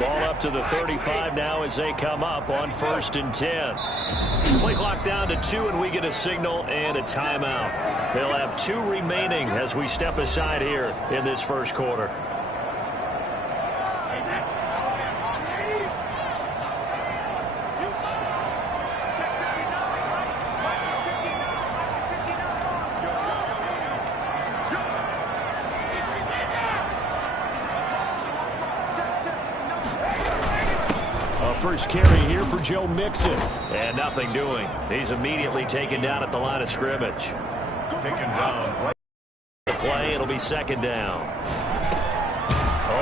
Ball up to the 35 now as they come up on 1st and 10. Play clock down to 2, and we get a signal and a timeout. They'll have 2 remaining as we step aside here in this first quarter. First carry here for Joe Mixon. And nothing doing. He's immediately taken down at the line of scrimmage. Taken down. The play, it'll be 2nd down.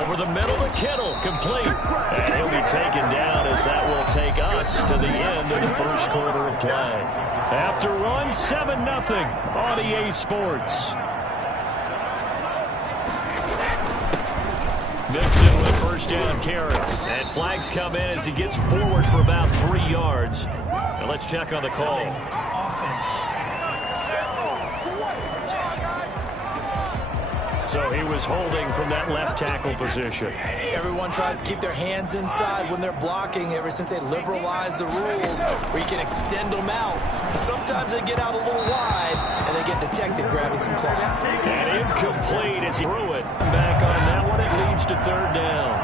Over the middle to Kittle, complete. And he'll be taken down as that will take us to the end of the first quarter of play. After run, 7-0 on EA Sports. Mixon with a first down carry. And flags come in as he gets forward for about 3 yards. And let's check on the call. So he was holding from that left tackle position. Everyone tries to keep their hands inside when they're blocking ever since they liberalized the rules where you can extend them out. Sometimes they get out a little wide and they get detected grabbing some cloth. And incomplete as he threw it. Back on that one, it leads to 3rd down.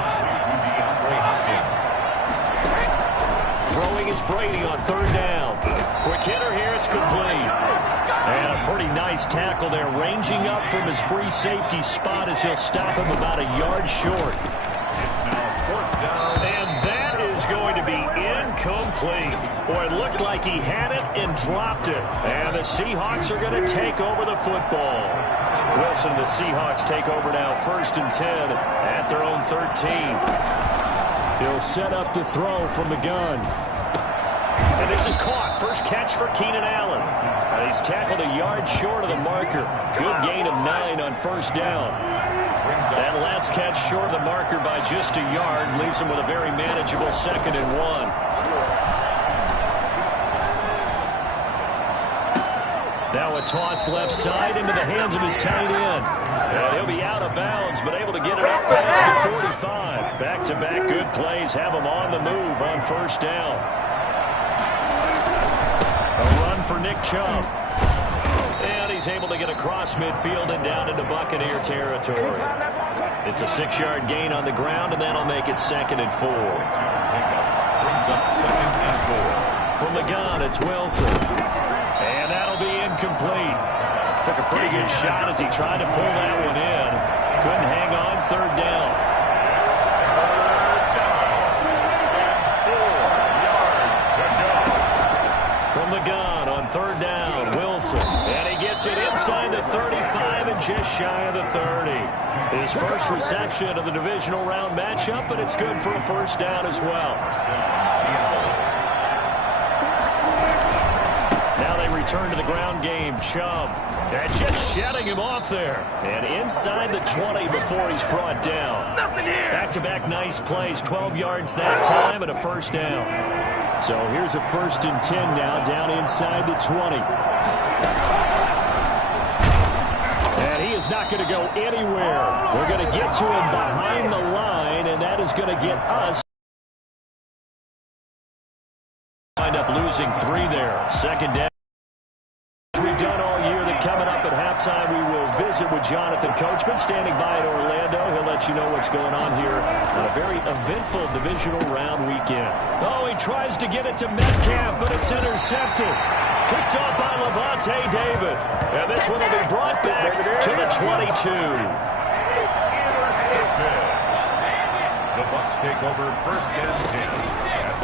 Throwing is Brady on 3rd down. Quick hitter here, it's complete. And a pretty nice tackle there, ranging up from his free safety spot as he'll stop him about a yard short. And that is going to be incomplete. Boy, it looked like he had it and dropped it. And the Seahawks are going to take over the football. Wilson and the Seahawks take over now, 1st and 10 at their own 13. He'll set up to throw from the gun. And this is caught. First catch for Keenan Allen. He's tackled a yard short of the marker. Good gain of 9 on 1st down. That last catch short of the marker by just a yard leaves him with a very manageable 2nd and 1. Now a toss left side into the hands of his tight end. And he'll be out of bounds, but able to get it up past the 45. Back-to-back good plays have him on the move on 1st down. A run for Nick Chubb. And he's able to get across midfield and down into Buccaneer territory. It's a 6-yard gain on the ground, and that'll make it 2nd and 4. Brings up 2nd and 4. From the gun, it's Wilson. And that'll be incomplete. Took a pretty good shot as he tried to pull that one in. Couldn't hang on, 3rd down. From the gun on 3rd down, Wilson. And he gets it inside the 35 and just shy of the 30. His first reception of the divisional round matchup, but it's good for a 1st down as well. Now they return to the ground game. Chubb. And just shutting him off there. And inside the 20 before he's brought down. Back-to-back nice plays. 12 yards that time and a 1st down. So here's a 1st and 10 now, down inside the 20. And he is not going to go anywhere. We're going to get to him behind the line, and that is going to get us. Wind up losing 3 there. 2nd down. We've done all year that coming up at halftime we will visit with Jonathan Coachman standing by in Orlando. He'll let you know what's going on here on a very eventful divisional round weekend. Oh, he tries to get it to Metcalf, but it's intercepted. Picked off by Levante David. And this one will be brought back to the 22. The Bucs take over 1st and 10.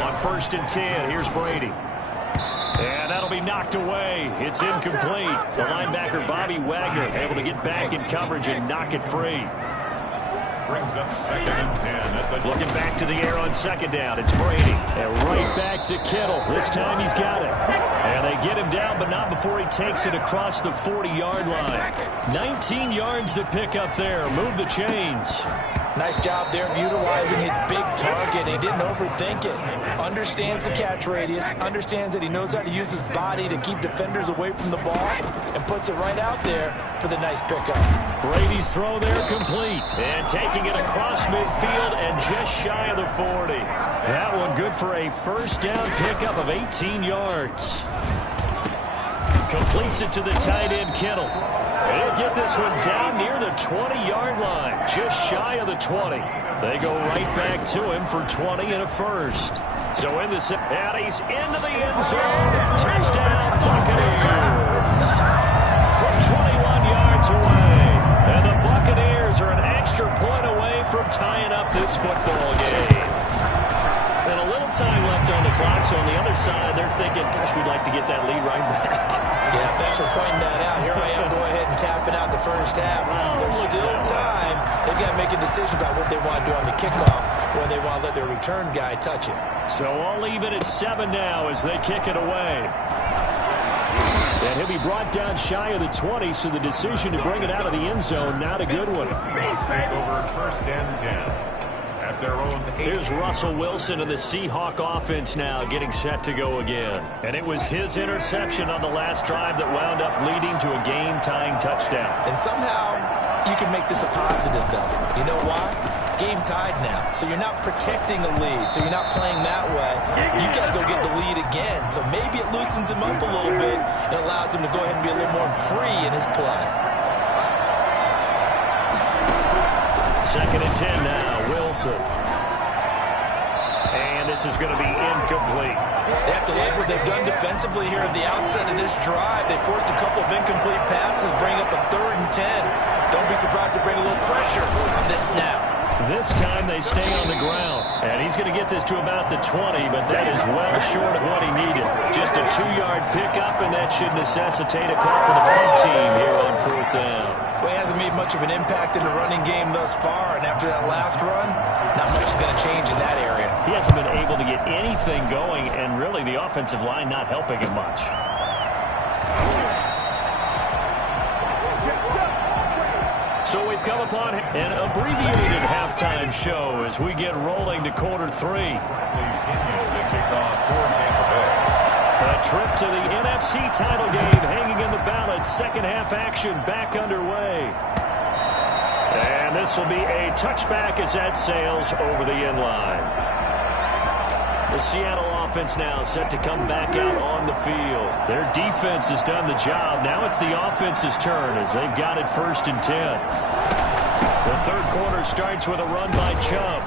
On 1st and 10, here's Brady. And that'll be knocked away. It's incomplete. The linebacker, Bobby Wagner, able to get back in coverage and knock it free. Brings up 2nd and 10. Looking back to the air on 2nd down. It's Brady. And right back to Kittle. This time he's got it. And they get him down, but not before he takes it across the 40-yard line. 19 yards to pick up there. Move the chains. Nice job there of utilizing his big target. He didn't overthink it. Understands the catch radius, understands that he knows how to use his body to keep defenders away from the ball, and puts it right out there for the nice pickup. Brady's throw there complete. And taking it across midfield and just shy of the 40. That one good for a first down pickup of 18 yards. Completes it to the tight end, Kittle. He'll get this one down near the 20-yard line, just shy of the 20. They go right back to him for 20 and a first. So in the and he's into the end zone. Touchdown, Buccaneers. From 21 yards away. And the Buccaneers are an extra point away from tying up this football game. And a little time left on the clock, so on the other side, they're thinking, gosh, we'd like to get that lead right back. Yeah, thanks for pointing that out. Here I am going ahead and tapping out the first half. There's still time. They've got to make a decision about what they want to do on the kickoff, or they want to let their return guy touch it. So all even at 7 now as they kick it away. And he'll be brought down shy of the 20, so the decision to bring it out of the end zone, not a good one. Take over first and 10. At their own. Here's Russell Wilson and the Seahawk offense now getting set to go again. And it was his interception on the last drive that wound up leading to a game-tying touchdown. And somehow you can make this a positive, though. You know why? Game tied now. So you're not protecting a lead. So you're not playing that way. You got to go get the lead again. So maybe it loosens him up a little bit and allows him to go ahead and be a little more free in his play. Second and 10 now. Wilson. And this is going to be incomplete. They have to like what they've done defensively here at the outset of this drive. They forced a couple of incomplete passes, bring up a 3rd and 10. Don't be surprised to bring a little pressure on this snap. This time they stay on the ground. And he's going to get this to about the 20, but that is well short of what he needed. Just a 2-yard pickup, and that should necessitate a call for the punt team here on 4th down. Well, he hasn't made much of an impact in the running game thus far, and after that last run, not much is going to change in that area. He hasn't been able to get anything going, and really the offensive line not helping him much. So we've come upon an abbreviated halftime show as we get rolling to quarter 3. A trip to the NFC title game hanging in the balance. Second half action back underway. And this will be a touchback as that sails over the end line. The Seattle offense now set to come back out on the field. Their defense has done the job. Now it's the offense's turn as they've got it 1st and 10. The third quarter starts with a run by Chubb.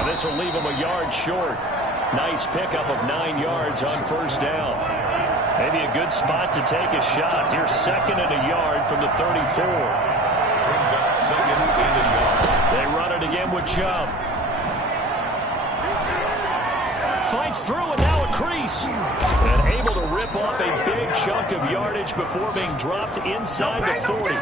And this will leave him a yard short. Nice pickup of 9 yards on 1st down. Maybe a good spot to take a shot. Here's 2nd and a yard from the 34. Brings up 2nd and a yard. They run it again with Chubb. Fights through and now a crease. And able to rip off a big chunk of yardage before being dropped inside the 40.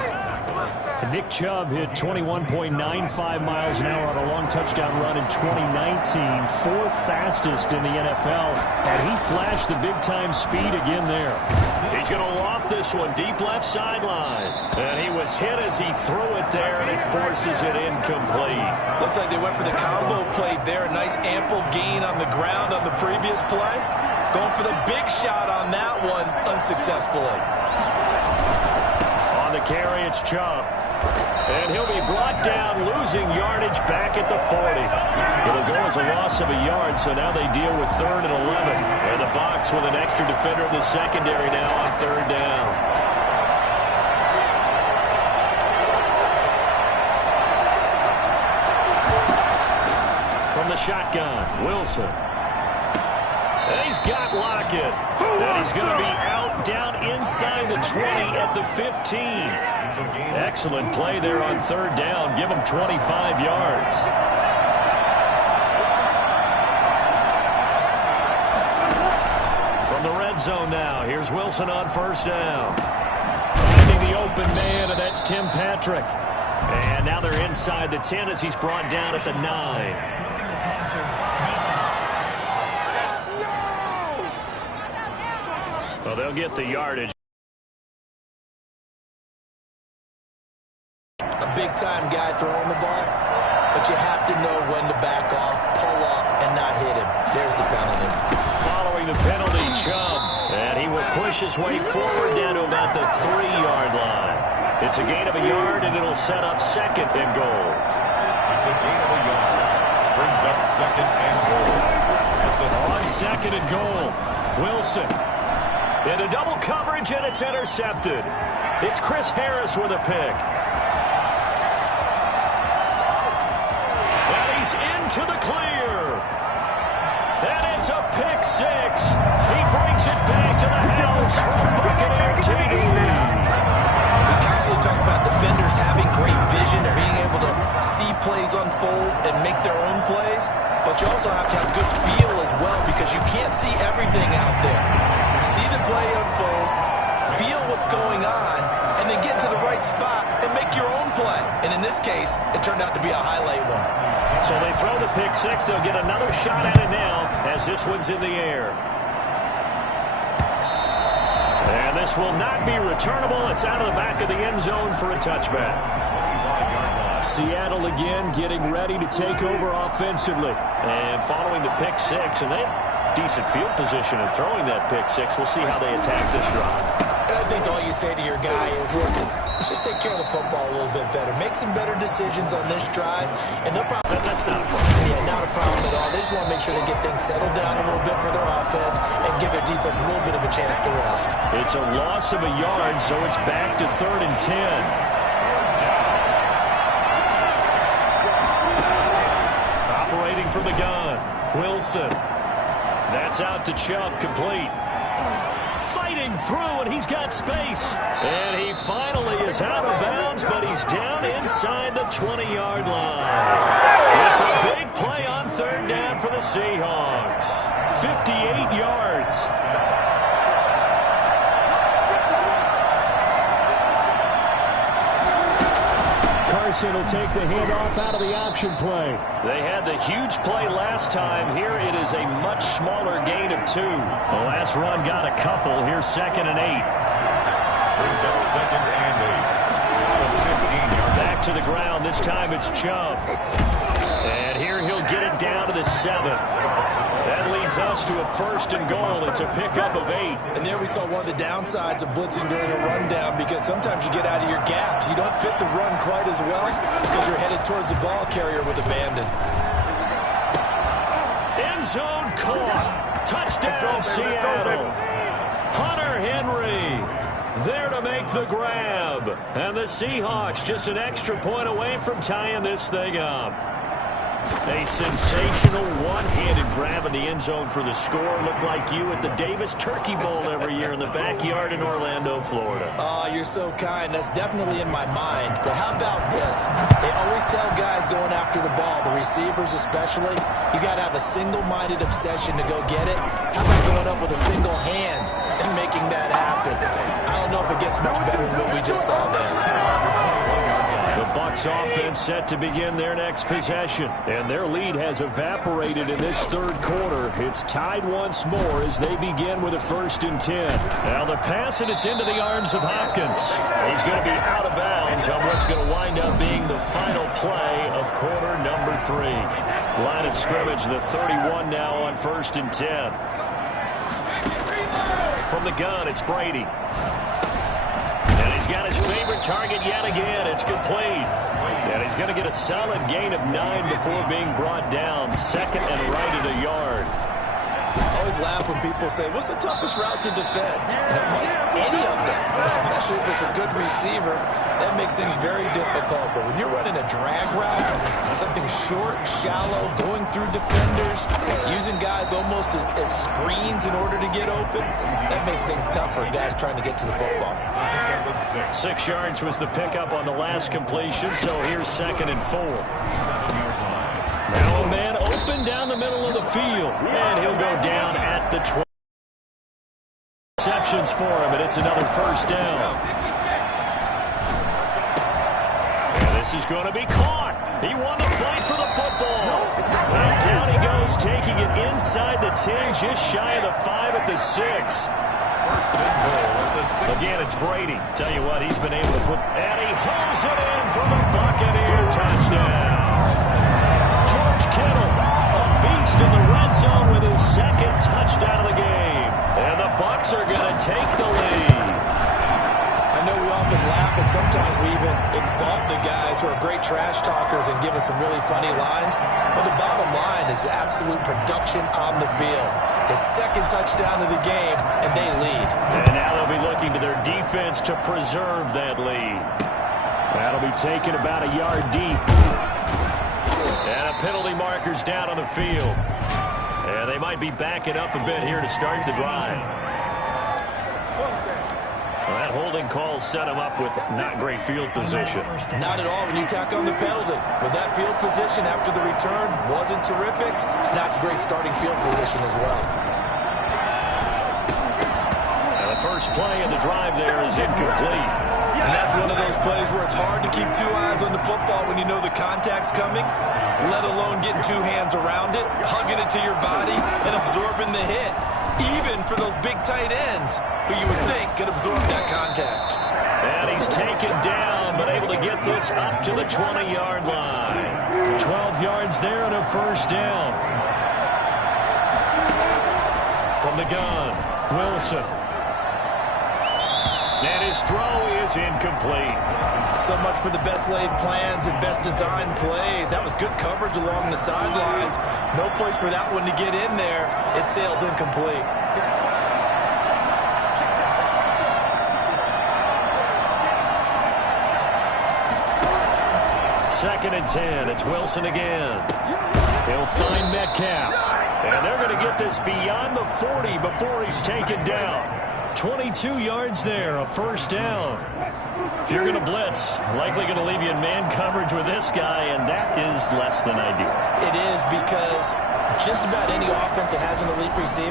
Nick Chubb hit 21.95 miles an hour on a long touchdown run in 2019, 4th fastest in the NFL, and he flashed the big-time speed again there. He's going to loft this one deep left sideline, and he was hit as he threw it there, and it forces it incomplete. Looks like they went for the combo play there. A nice ample gain on the ground on the previous play. Going for the big shot on that one unsuccessfully. On the carry, it's Chubb. And he'll be brought down, losing yardage back at the 40. It'll go as a loss of a yard, so now they deal with 3rd and 11. And the box with an extra defender in the secondary now on 3rd down. From the shotgun, Wilson. And he's got Lockett. And he's going to be out down inside the 20 at the 15. Excellent play there on 3rd down. Give him 25 yards. From the red zone now, here's Wilson on 1st down. Finding the open man, and that's Tim Patrick. And now they're inside the 10 as he's brought down at the 9. Well, they'll get the yardage. A big-time guy throwing the ball. but you have to know when to back off, pull up, and not hit him. There's the penalty. Following the penalty, Chubb. And he will push his way forward down to about the 3-yard line. It's a gain of a yard, and it'll set up second and goal. It's a gain of a yard. Brings up second and goal. On second and goal, Wilson. Into double coverage, and it's intercepted. It's Chris Harris with a pick. And he's into the clear. And it's a pick six. He brings it back to the house for a Buccaneer taking lead. We constantly talk about defenders having great vision and being able to see plays unfold and make their own plays. But you also have to have good feel as well because you can't see everything out there. See the play unfold, feel what's going on, and then get to the right spot and make your own play. And in this case, it turned out to be a highlight one. So they throw the pick six. They'll get another shot at it now as this one's in the air. And this will not be returnable. It's out of the back of the end zone for a touchback. Seattle again getting ready to take over offensively. And following the pick six, and they have decent field position in throwing that pick six. We'll see how they attack this drive. And I think all you say to your guy is, listen, let's just take care of the football a little bit better. Make some better decisions on this drive. And they'll probably... That's not a problem. Yeah, not a problem at all. They just want to make sure they get things settled down a little bit for their offense and give their defense a little bit of a chance to rest. It's a loss of a yard, so it's back to 3rd and 10. Operating from the gun, Wilson. That's out to Chubb, complete. Fighting through, and he's got space. And he finally is out of bounds, but he's down inside the 20-yard line. It's a big play on 3rd down for the Seahawks. 58 yards. Carson will take the handoff out of the option play. They had the huge play last time. Here it is a much smaller gain of 2. The last run got a couple. Here's 2nd and 8. Brings up 2nd and 8. 15-yard. Back to the ground. This time it's Chubb. And here he'll get it down to the 7. That leads us to a 1st and goal. It's a pickup of 8. And there we saw one of the downsides of blitzing during a rundown because sometimes you get out of your gaps. You don't fit the run quite as well because you're headed towards the ball carrier with abandon. End zone caught. Touchdown, Seattle. Hunter Henry there to make the grab. And the Seahawks just an extra point away from tying this thing up. A sensational one-handed grab in the end zone for the score. Looked like you at the Davis Turkey Bowl every year in the backyard in Orlando, Florida. Oh, you're so kind. That's definitely in my mind. But how about this? They always tell guys going after the ball, the receivers especially, you got to have a single-minded obsession to go get it. How about going up with a single hand and making that happen? I don't know if it gets much better than what we just saw there. The Bucs offense set to begin their next possession, and their lead has evaporated in this 3rd quarter. It's tied once more as they begin with a 1st and 10. Now the pass, and it's into the arms of Hopkins. He's going to be out of bounds on what's going to wind up being the final play of quarter number 3. Line of scrimmage, the 31 now on 1st and 10. From the gun, it's Brady. He's got his favorite target yet again. It's complete. And he's going to get a solid gain of 9 before being brought down. 2nd and right at a yard. I always laugh when people say, what's the toughest route to defend? And I'm like, any of them, especially if it's a good receiver. That makes things very difficult. But when you're running a drag route, something short, shallow, going through defenders, using guys almost as screens in order to get open, that makes things tough for guys trying to get to the football. 6 yards was the pickup on the last completion, so here's 2nd and 4. Now a man open down the middle of the field, and he'll go down at the 20. Receptions for him, and it's another 1st down. And this is going to be caught. He won the fight for the football. And down he goes, taking it inside the 10, just shy of the 5 at the 6. Again, it's Brady. Tell you what, he's been able to put... And he holds it in for the Buccaneer touchdown. take the lead. I know we often laugh, and sometimes we even exalt the guys who are great trash talkers and give us some really funny lines. But the bottom line is absolute production on the field. His second touchdown of the game, and they lead. And now they'll be looking to their defense to preserve that lead. That'll be taken about a yard deep. And a penalty marker's down on the field. And they might be backing up a bit here to start the drive. Well, that holding call set him up with not great field position. Not at all when you tack on the penalty. With that field position after the return wasn't terrific, it's not a great starting field position as well. And the first play of the drive there is incomplete. And that's one of those plays where it's hard to keep two eyes on the football when you know the contact's coming, let alone getting two hands around it, hugging it to your body, and absorbing the hit. Even for those big tight ends who you would think could absorb that contact. And he's taken down, but able to get this up to the 20-yard line. 12 yards there and a first down. From the gun, Wilson. And his throw is incomplete. So much for the best laid plans and best designed plays. That was good coverage along the sidelines. No place for that one to get in there. It sails incomplete. Second and 10. It's Wilson again. He'll find Metcalf. And they're going to get this beyond the 40 before he's taken down. 22 yards there, a first down. If you're going to blitz, likely going to leave you in man coverage with this guy, and that is less than ideal. It is, because just about any offense that has an elite receiver